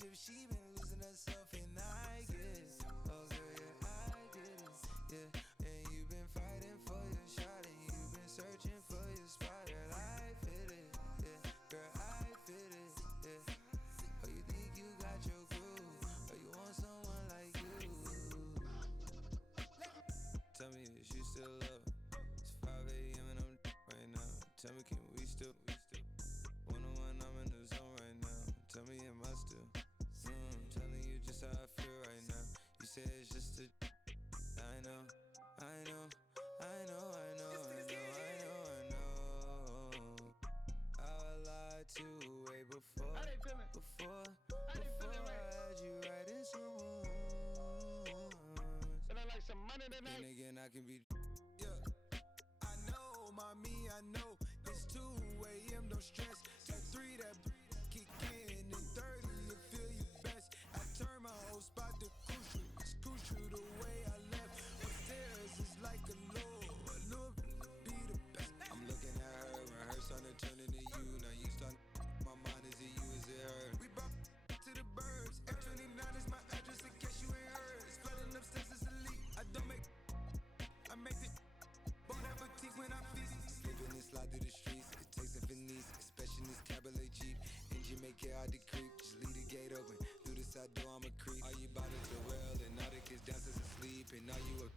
relationship, she been losing herself, and I get it. Oh girl, yeah, I get it. Yeah, and you've been fighting for your shot, and you've been searching for your spot. Girl, I fit it. Yeah, girl, I fit it. Yeah. Oh, you think you got your groove? Or you want someone like you? Tell me if you still love. It's 5 a.m. and I'm right now. Tell me, can we still? One-on-one, I'm in the zone right now. Tell me, am I still? Telling you just how I feel right now. You say it's just a. I know. How I lied to way before I had you right in some wounds. And I like some money tonight. And again, I can be. Yeah. I know, mommy, I know. It's 2 a.m., don't stress. At 3, that kick in. And 30, you feel you best. I turn my whole spot to crucial. It's crucial the way I left. Upstairs is like a lure be the best. I'm looking at her, rehearse on it, turning to you. Now you start, my mind is it you, is it her? We brought to the birds. F29 is my address in case you ain't heard. It's flooding upstairs, it's elite. I make it. Bon appetit when I feast. Slipping and slide through the streets. It takes a finesse, especially in this cabaret Jeep. Engine make it hard to creep. Just leave the gate open. Through the side door, I'm a creep. Are you about to well? And all the kids downstairs asleep. And are you a.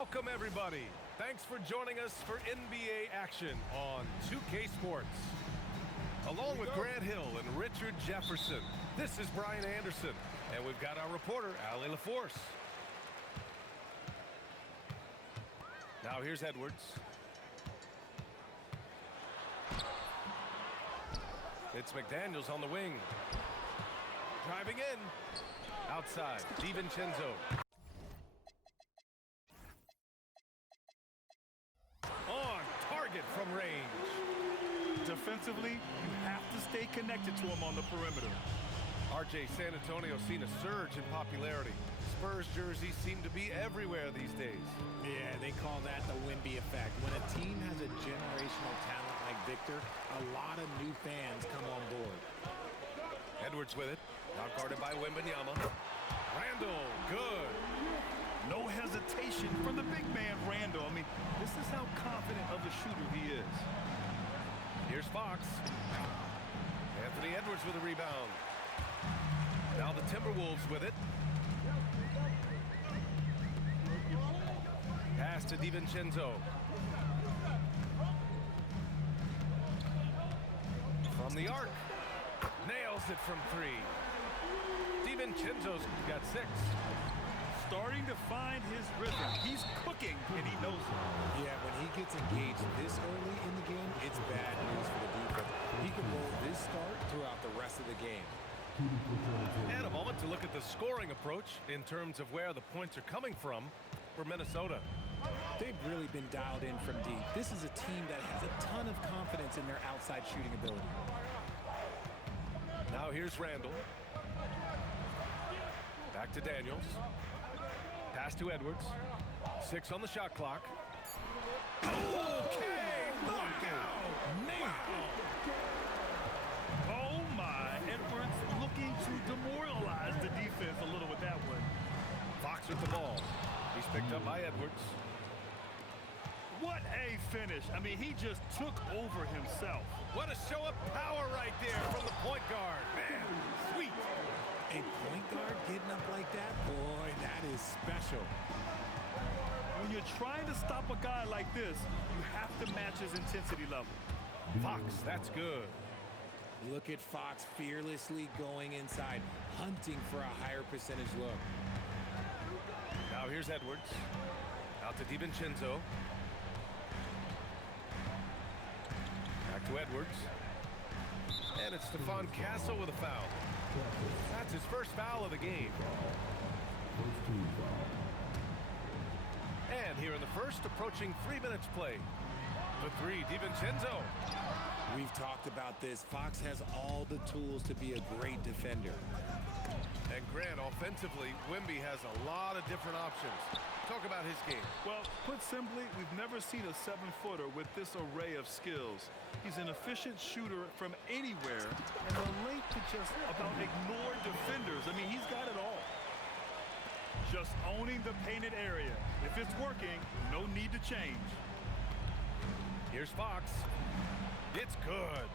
Welcome, everybody. Thanks for joining us for NBA action on 2K Sports. Along with Grant Hill and Richard Jefferson, this is Brian Anderson, and we've got our reporter, Allie LaForce. Now here's Edwards. It's McDaniels on the wing. Driving in. Outside, DiVincenzo. On target from range. Defensively, you have to stay connected to him on the perimeter. RJ San Antonio's seen a surge in popularity. Spurs jerseys seem to be everywhere these days. Yeah, they call that the Wemby effect. When a team has a generational talent like Victor, a lot of new fans come on board. Edwards with it. Now guarded by Wembanyama. Randall, good. No hesitation from the big man, Randall. I mean, this is how confident of a shooter he is. Here's Fox. Anthony Edwards with a rebound. Now the Timberwolves with it. Pass to DiVincenzo. From the arc. Nails it from 3. DiVincenzo's got 6. Starting to find his rhythm. He's cooking, and he knows it. Yeah, when he gets engaged this early in the game, it's bad news for the defense. He can roll this start throughout the rest of the game. And a moment to look at the scoring approach in terms of where the points are coming from for Minnesota. They've really been dialed in from deep. This is a team that has a ton of confidence in their outside shooting ability. Now here's Randall. Back to Daniels. Pass to Edwards. 6 on the shot clock. Okay! Blackout! Oh, my. Edwards looking to demoralize the defense a little with that one. Fox with the ball. He's picked up by Edwards. What a finish. I mean, he just took over himself. What a show of power right there from the point guard. Man, sweet. A point guard getting up like that? Boy, that is special. When you're trying to stop a guy like this, you have to match his intensity level. Fox, that's good. Look at Fox fearlessly going inside, hunting for a higher percentage look. Now here's Edwards. Out to DiVincenzo. Back to Edwards. And it's Stephon Castle with a foul. That's his first foul of the game. And here in the first, approaching 3 minutes played. The 3, DiVincenzo. We've talked about this. Fox has all the tools to be a great defender. And Grant, offensively, Wemby has a lot of different options. Talk about his game. Well, put simply, we've never seen a 7-footer with this array of skills. He's an efficient shooter from anywhere, and the link to just about ignore defenders. I mean, he's got it all. Just owning the painted area. If it's working, no need to change. Here's Fox. It's good.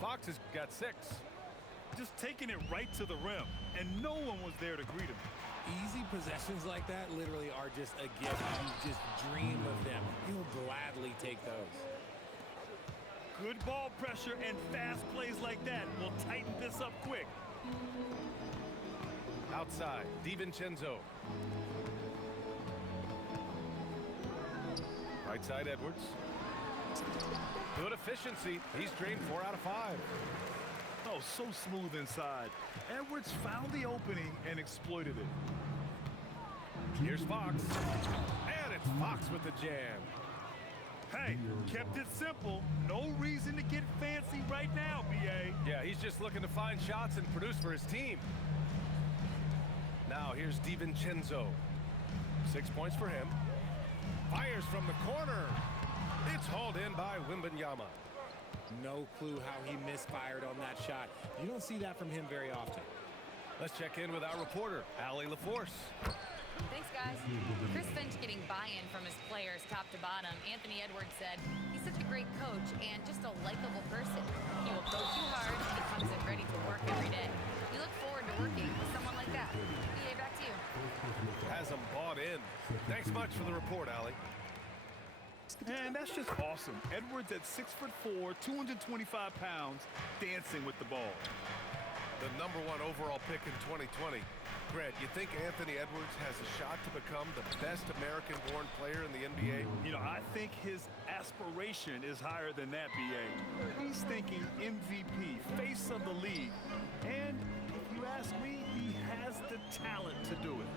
Fox has got 6. Just taking it right to the rim, and no one was there to greet him. Easy possessions like that literally are just a gift. You just dream of them. He'll gladly take those. Good ball pressure and fast plays like that will tighten this up quick. Outside, DiVincenzo. Right side, Edwards. Good efficiency. He's drained 4 out of 5. Oh, so smooth inside. Edwards found the opening and exploited it. Here's Fox. And it's Fox with the jam. Hey, kept it simple. No reason to get fancy right now, B.A. Yeah, he's just looking to find shots and produce for his team. Now here's DiVincenzo. 6 points for him. Fires from the corner. It's hauled in by Wembanyama. No clue how he misfired on that shot. You don't see that from him very often. Let's check in with our reporter, Allie LaForce. Thanks, guys. Chris Finch getting buy-in from his players top to bottom. Anthony Edwards said he's such a great coach and just a likable person. He will coach you hard and he comes in ready to work every day. We look forward to working with someone like that. BA, back to you. Has them bought in. Thanks much for the report, Allie. And that's just awesome. Edwards at 6'4", 225 pounds, dancing with the ball. The #1 overall pick in 2020. Grant, you think Anthony Edwards has a shot to become the best American-born player in the NBA? You know, I think his aspiration is higher than that, B.A. He's thinking MVP, face of the league. And if you ask me, he has the talent to do it.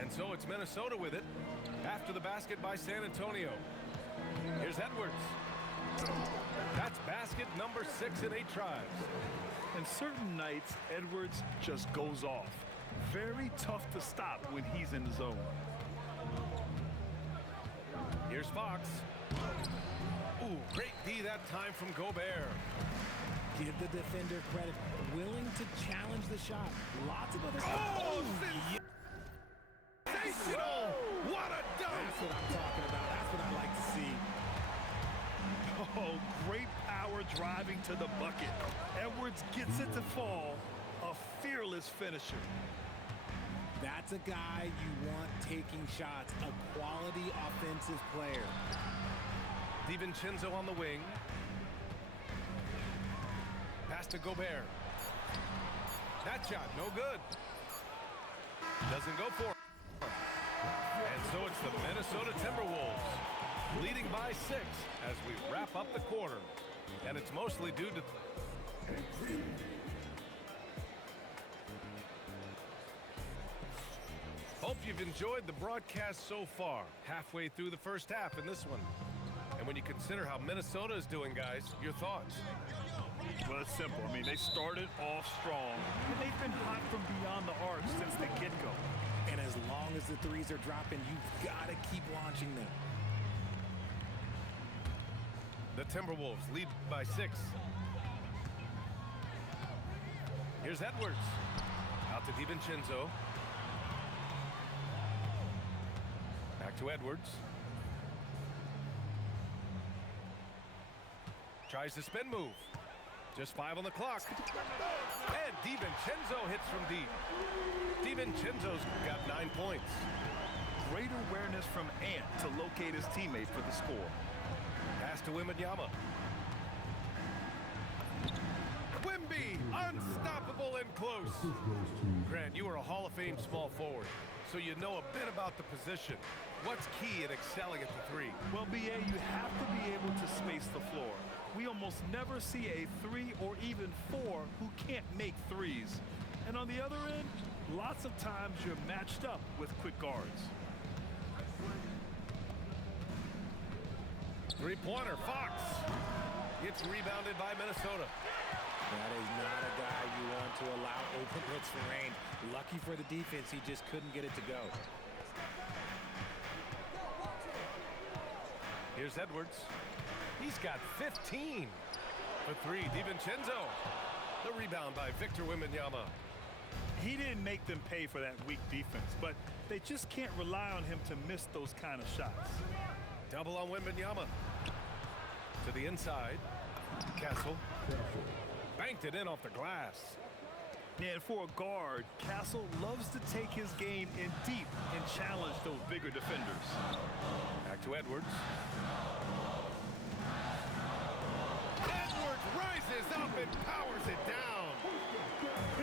And so it's Minnesota with it after the basket by San Antonio. Here's Edwards. That's basket number 6 in 8 tries. And certain nights, Edwards just goes off. Very tough to stop when he's in the zone. Here's Fox. Ooh, great D that time from Gobert. Give the defender credit. Willing to challenge the shot. Lots of other... Oh, sensational! What a dunk! That's what I'm talking about. That's what I like to see. Oh, great power driving to the bucket. Edwards gets it to fall. A fearless finisher. That's a guy you want taking shots. A quality offensive player. DiVincenzo on the wing. Pass to Gobert. That shot, no good. Doesn't go for it. And so it's the Minnesota Timberwolves leading by 6 as we wrap up the quarter. And it's mostly due to... Hope you've enjoyed the broadcast so far. Halfway through the first half in this one. And when you consider how Minnesota is doing, guys, your thoughts? Well, it's simple. I mean, they started off strong, and they've been hot from beyond the arc since the get-go. And as long as the threes are dropping, you've got to keep launching them. The Timberwolves lead by 6. Here's Edwards. Out to DiVincenzo. Back to Edwards. Tries the spin move. Just 5 on the clock. And DiVincenzo hits from deep. DiVincenzo's got 9 points. Great awareness from Ant to locate his teammate for the score. Pass to Wembanyama. Wemby, unstoppable and close. Grant, you are a Hall of Fame small forward, so you know a bit about the position. What's key in excelling at the 3? Well, B.A., you have to be able to space the floor. We almost never see a 3 or even 4 who can't make threes. And on the other end, lots of times you're matched up with quick guards. Three-pointer, Fox. It's rebounded by Minnesota. That is not a guy you want to allow open looks for rain. Lucky for the defense, he just couldn't get it to go. Here's Edwards. He's got 15. For three, DiVincenzo. The rebound by Victor Wembanyama. He didn't make them pay for that weak defense, but they just can't rely on him to miss those kind of shots. Double on Wembanyama. To the inside. Castle. Banked it in off the glass. And for a guard, Castle loves to take his game in deep and challenge those bigger defenders. Back to Edwards. Edwards rises up and powers it down.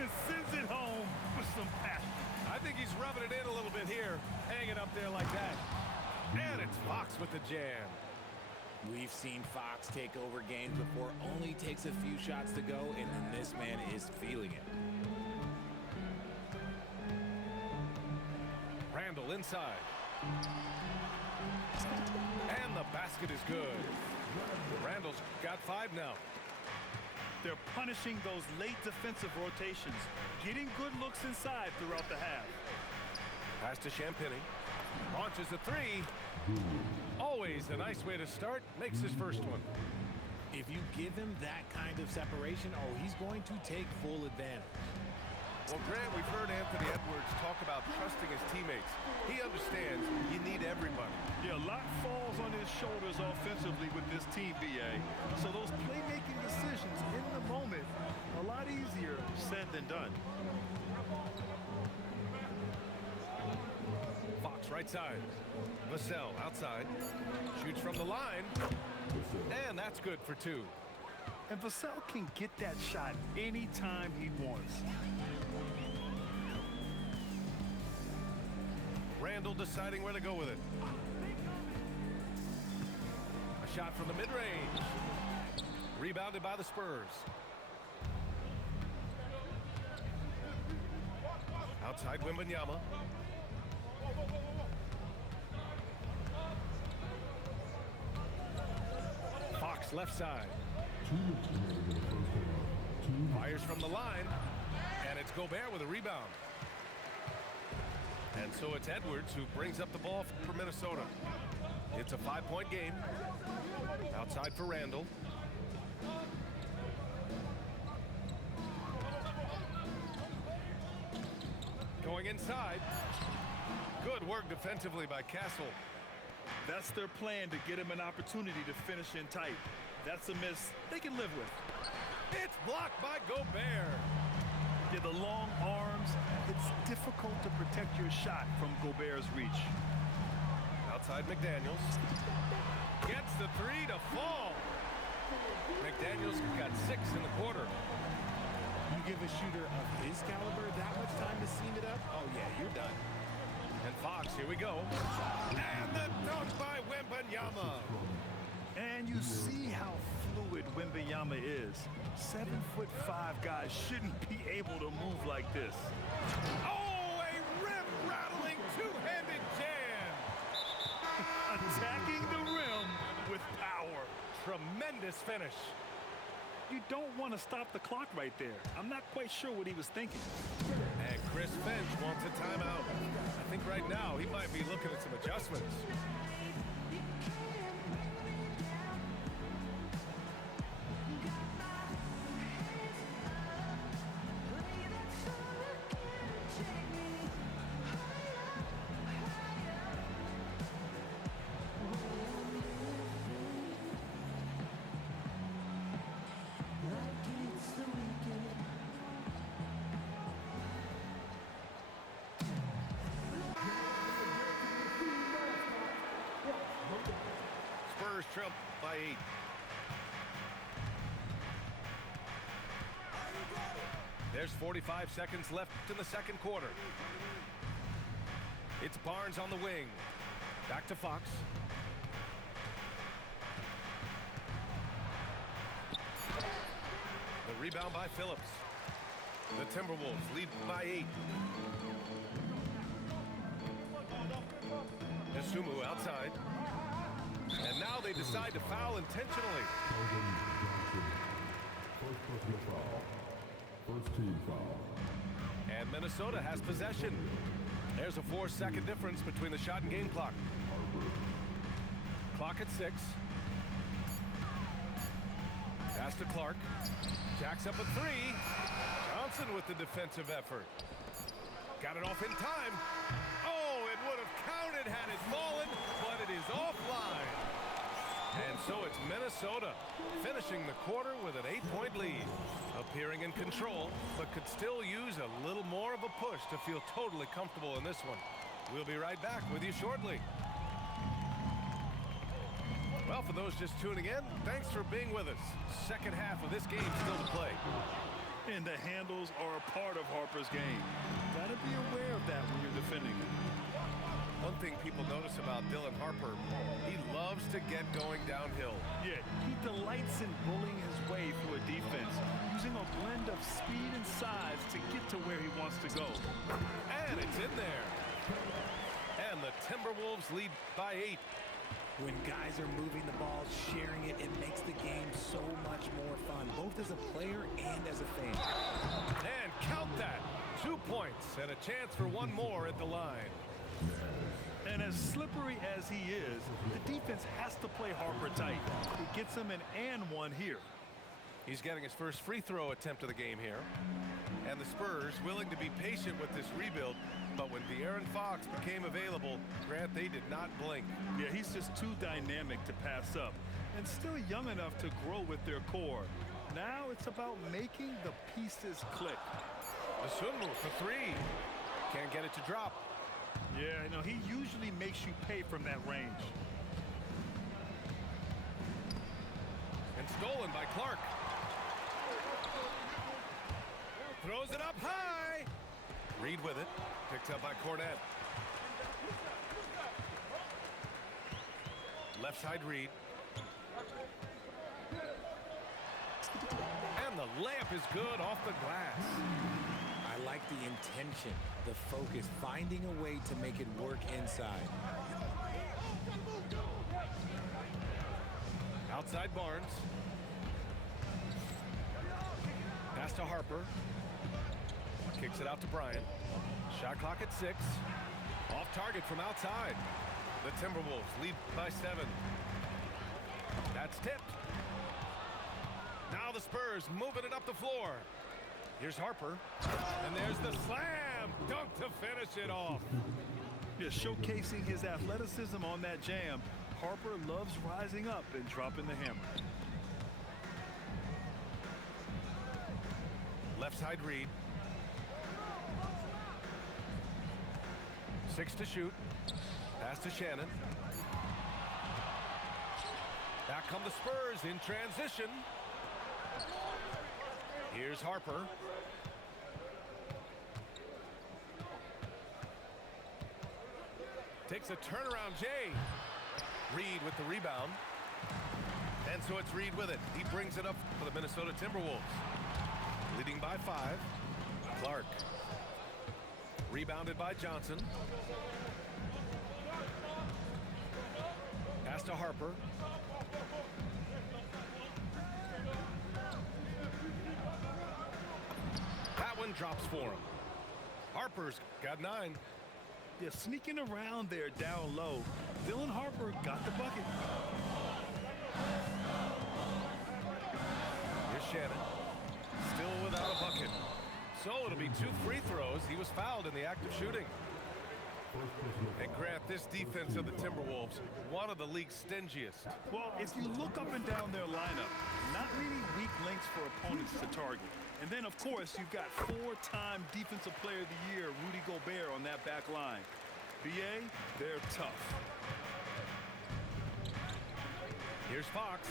And sends it home with some passion. I think he's rubbing it in a little bit here. Hang it up there like that. And it's Fox with the jam. We've seen Fox take over games before. Only takes a few shots to go, and then this man is feeling it. Randall inside. And the basket is good. Randall's got 5 now. They're punishing those late defensive rotations, getting good looks inside throughout the half. Pass to Champagny. Launches a 3. Always a nice way to start. Makes his first one. If you give him that kind of separation, oh, he's going to take full advantage. Well, Grant, we've heard Anthony Edwards talk about trusting his teammates. He understands you need everybody. Yeah, a lot falls on his shoulders offensively with this team, BA. So those playmaking decisions in the moment, a lot easier said than done. Fox right side. Vassell outside. Shoots from the line. And that's good for 2. And Vassell can get that shot anytime he wants. Randall deciding where to go with it. A shot from the mid-range. Rebounded by the Spurs. Outside Wembanyama. Fox left side. Fires from the line. And it's Gobert with a rebound. And so it's Edwards who brings up the ball for Minnesota. It's a 5-point game. Outside for Randall. Going inside. Good work defensively by Castle. That's their plan, to get him an opportunity to finish in tight. That's a miss they can live with. It's blocked by Gobert. Yeah, the long arms, it's difficult to protect your shot from Gobert's reach. Outside McDaniels. Gets the 3 to fall. McDaniels got 6 in the quarter. You give a shooter of his caliber that much time to seam it up, oh yeah, you're done. And Fox, here we go. And the dunk by Wembanyama. And you see how fluid Wembanyama is. 7'5" guys shouldn't be able to move like this. Oh, a rim-rattling two-handed jam. Attacking the rim with power. Tremendous finish. You don't want to stop the clock right there. I'm not quite sure what he was thinking. And Chris Finch wants a timeout. I think right now he might be looking at some adjustments. Spurs trail by 8. There's 45 seconds left in the second quarter. It's Barnes on the wing. Back to Fox. The rebound by Phillips. The Timberwolves lead by 8. Nasumu outside. And now they decide to foul intentionally. First team foul. And Minnesota has possession. There's a 4-second difference between the shot and game clock. Clock at 6. Pass to Clark. Jacks up a 3. Johnson with the defensive effort. Got it off in time. Oh, it would have counted had it fallen, but it is offline. And so it's Minnesota finishing the quarter with an 8-point lead. Appearing in control, but could still use a little more of a push to feel totally comfortable in this one. We'll be right back with you shortly. Well, for those just tuning in, thanks for being with us. Second half of this game still to play. And the handles are a part of Harper's game. Gotta be aware of that when you're defending him. One thing people notice about Dylan Harper, he loves to get going downhill. Yeah, he delights in bullying his way through a defense, using a blend of speed and size to get to where he wants to go. And it's in there. And the Timberwolves lead by 8. When guys are moving the ball, sharing it, it makes the game so much more fun, both as a player and as a fan. And count that. 2 points and a chance for one more at the line. And as slippery as he is, the defense has to play Harper tight. It gets him an and one here. He's getting his first free throw attempt of the game here. And the Spurs willing to be patient with this rebuild, but when De'Aaron Fox became available, Grant, they did not blink. Yeah, he's just too dynamic to pass up and still young enough to grow with their core. Now it's about making the pieces click. Sunmu for 3. Can't get it to drop. Yeah, no, he usually makes you pay from that range. And stolen by Clark. Throws it up high. Reed with it. Picked up by Cornette. Left side Reed. And the layup is good off the glass. I like the intention, the focus, finding a way to make it work inside. Outside Barnes. Pass to Harper. Kicks it out to Bryant. Shot clock at 6. Off target from outside. The Timberwolves lead by 7. That's tipped. Now the Spurs moving it up the floor. Here's Harper. And there's the slam dunk to finish it off. Yeah, showcasing his athleticism on that jam. Harper loves rising up and dropping the hammer. Left side Reed. 6 to shoot. Pass to Shannon. Back come the Spurs in transition. Here's Harper. Takes a turnaround Jay. Reed with the rebound. And so it's Reed with it. He brings it up for the Minnesota Timberwolves. Leading by 5. Clark. Rebounded by Johnson. Pass to Harper. That one drops for him. Harper's got 9. Yeah, sneaking around there down low. Dylan Harper got the bucket. Here's Shannon. Still without a bucket. So it'll be 2 free throws. He was fouled in the act of shooting. And Grant, this defense of the Timberwolves, one of the league's stingiest. Well, if you look up and down their lineup, not many weak links for opponents to target. And then, of course, you've got 4-time Defensive Player of the Year, Rudy Gobert, on that back line. BA, they're tough. Here's Fox.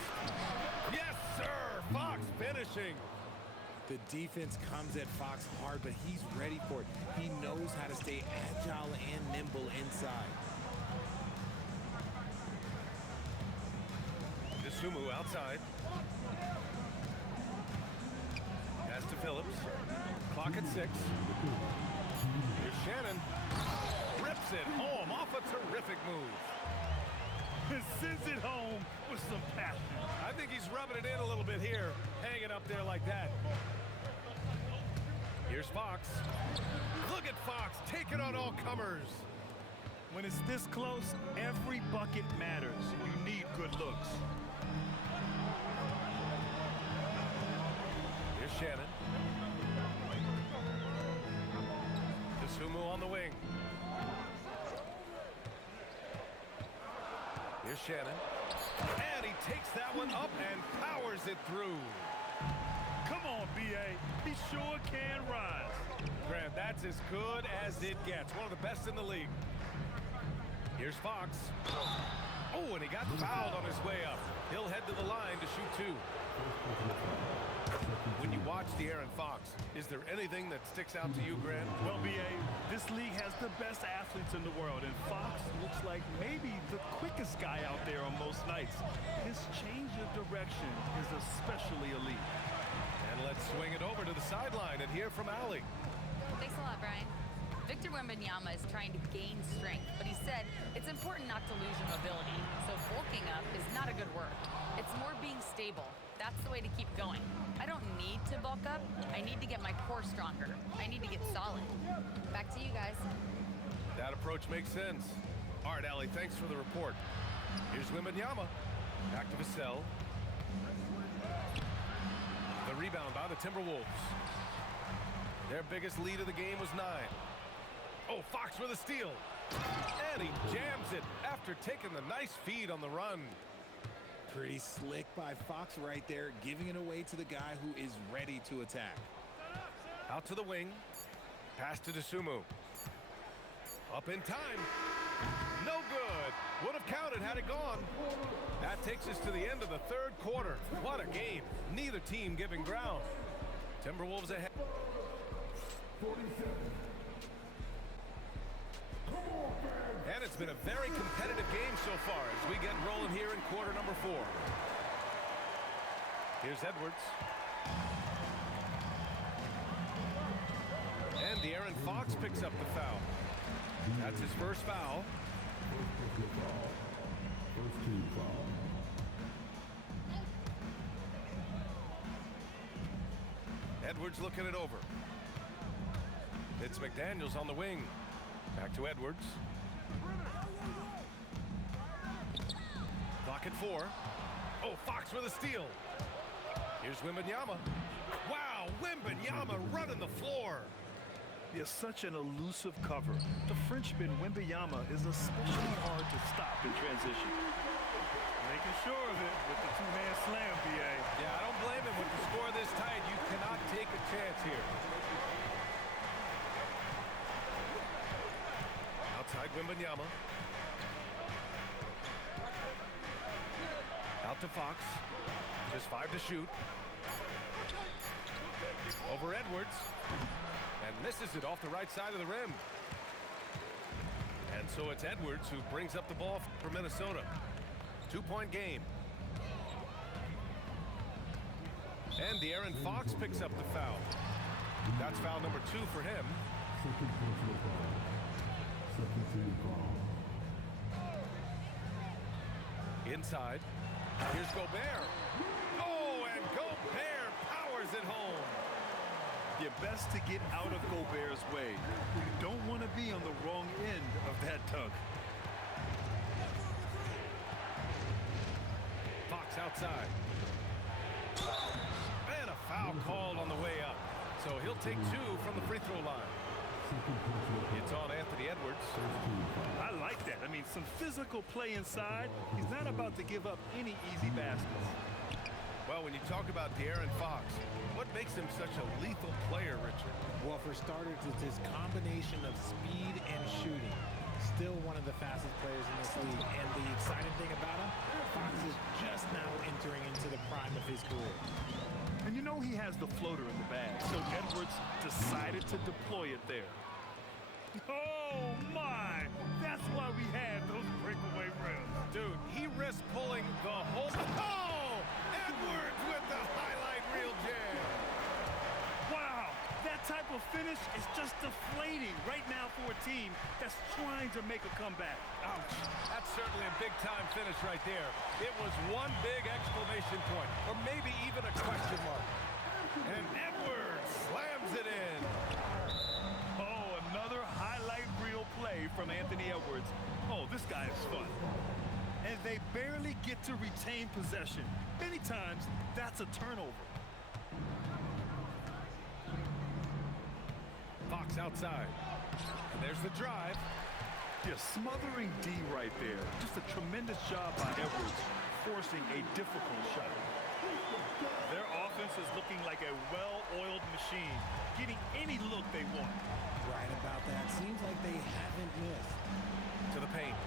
Yes, sir! Fox finishing. The defense comes at Fox hard, but he's ready for it. He knows how to stay agile and nimble inside. Sumu outside. Pass to Phillips. Clock at 6. Here's Shannon. Rips it home off a terrific move. Sends it home with some passion. I think he's rubbing it in a little bit here, hanging up there like that. Here's Fox. Look at Fox taking on all comers. When it's this close, every bucket matters. You need good looks. Here's Shannon. Sumu on the wing. Here's Shannon. And he takes that one up and powers it through. Come on, B.A. He sure can rise. Grant, that's as good as it gets. One of the best in the league. Here's Fox. Oh, and he got fouled on his way up. He'll head to the line to shoot two. When you watch De'Aaron Fox, is there anything that sticks out to you, Grant? Well, B.A., this league has the best athletes in the world, and Fox looks like maybe the quickest guy out there on most nights. His change of direction is especially elite. And let's swing it over to the sideline and hear from Allie. Thanks a lot, Brian. Victor Wembanyama is trying to gain strength, but he said it's important not to lose your mobility, so bulking up is not a good word. It's more being stable. That's the way to keep going. I don't need to bulk up. I need to get my core stronger. I need to get solid. Back to you guys. That approach makes sense. All right, Allie, thanks for the report. Here's Wembanyama. Back to Vassell. The rebound by the Timberwolves. Their biggest lead of the game was 9. Oh, Fox with a steal. And he jams it after taking the nice feed on the run. Pretty slick by Fox right there, giving it away to the guy who is ready to attack. Out to the wing. Pass to Dosunmu. Up in time. No good. Would have counted had it gone. That takes us to the end of the third quarter. What a game. Neither team giving ground. Timberwolves ahead. 47. And it's been a very competitive game so far as we get rolling here in quarter number 4. Here's Edwards. And De'Aaron Fox picks up the foul. That's his first foul. First team foul. Edwards looking it over. It's McDaniels on the wing. Back to Edwards. Clock at 4. Oh, Fox with a steal. Here's Wembanyama. Wow, Wembanyama running the floor. He has such an elusive cover. The Frenchman, Wembanyama, is especially hard to stop in transition. Making sure of it with the two-hand slam, B.A. Yeah, I don't blame him. With the score this tight, you cannot take a chance here. Outside Wembanyama. Out to Fox. Just 5 to shoot. Over Edwards. And misses it off the right side of the rim. And so it's Edwards who brings up the ball for Minnesota. 2-point game. And De'Aaron Fox picks up the foul. That's foul number 2 for him. Second personal foul. Second team foul. Inside. Here's Gobert. Oh, and Gobert powers it home. You're best to get out of Gobert's way. You don't want to be on the wrong end of that dunk. Fox outside. And a foul called on the way up. So he'll take 2 from the free throw line. It's on Anthony Edwards. I like that. I mean, some physical play inside. He's not about to give up any easy baskets. Well, when you talk about De'Aaron Fox, what makes him such a lethal player, Richard? Well, for starters, it's his combination of speed and shooting. Still one of the fastest players in this league. And the exciting thing about him, Fox is just now entering into the prime of his career. And you know he has the floater in the bag, so Edwards decided to deploy it there. Oh, my! That's why we had those breakaway rims. Dude, he risked pulling the whole... Oh! Edwards with the highlight reel jam. Wow! That type of finish is just deflating right now for a team that's trying to make a comeback. Ouch. That's certainly a big-time finish right there. It was one big exclamation point, or maybe even a question mark. And Edwards slams it in. they barely get to retain possession. Many times, that's a turnover. Fox outside. And there's the drive. Yeah, smothering D right there. Just a tremendous job by Edwards, forcing a difficult shot. Their offense is looking like a well-oiled machine, getting any look they want. Right about that. Seems like they haven't missed. To the paint.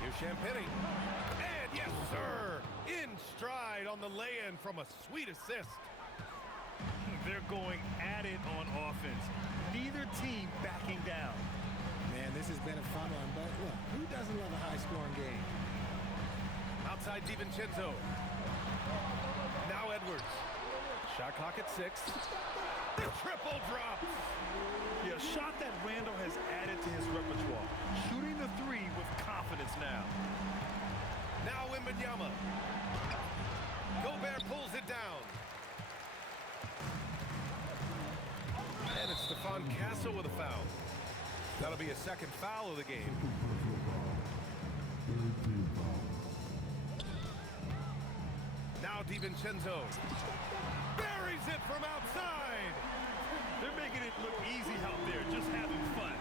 Here's Champagny. And yes, sir! In stride on the lay-in from a sweet assist. They're going at it on offense. Neither team backing down. Man, this has been a fun one, but look, who doesn't love a high-scoring game? Outside DiVincenzo. Now Edwards. Shot clock at 6. The triple drop. Yeah, a shot that Randall has added to his repertoire. Shooting the 3 with confidence now. Now Wembanyama. Gobert pulls it down. And it's Stephon Castle with a foul. That'll be a second foul of the game. Now DiVincenzo buries it from outside. They're making it look easy out there, just having fun.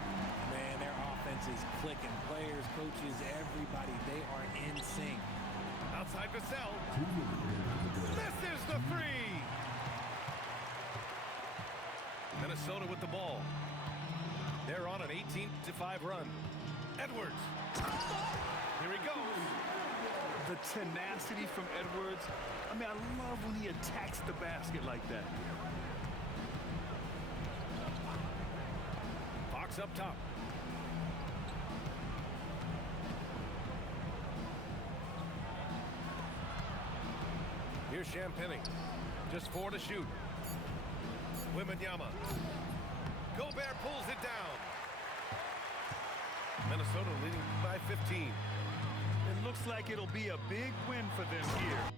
Man, their offense is clicking. Players, coaches, everybody, they are in sync. Outside Vassell. Misses the 3. Minnesota with the ball. They're on an 18-5 run. Edwards. Here he goes. The tenacity from Edwards. I mean, I love when he attacks the basket like that. Fox up top. Here's Champagny. Just 4 to shoot. Wembanyama. Gobert pulls it down. Minnesota leading by 15. It looks like it'll be a big win for them here.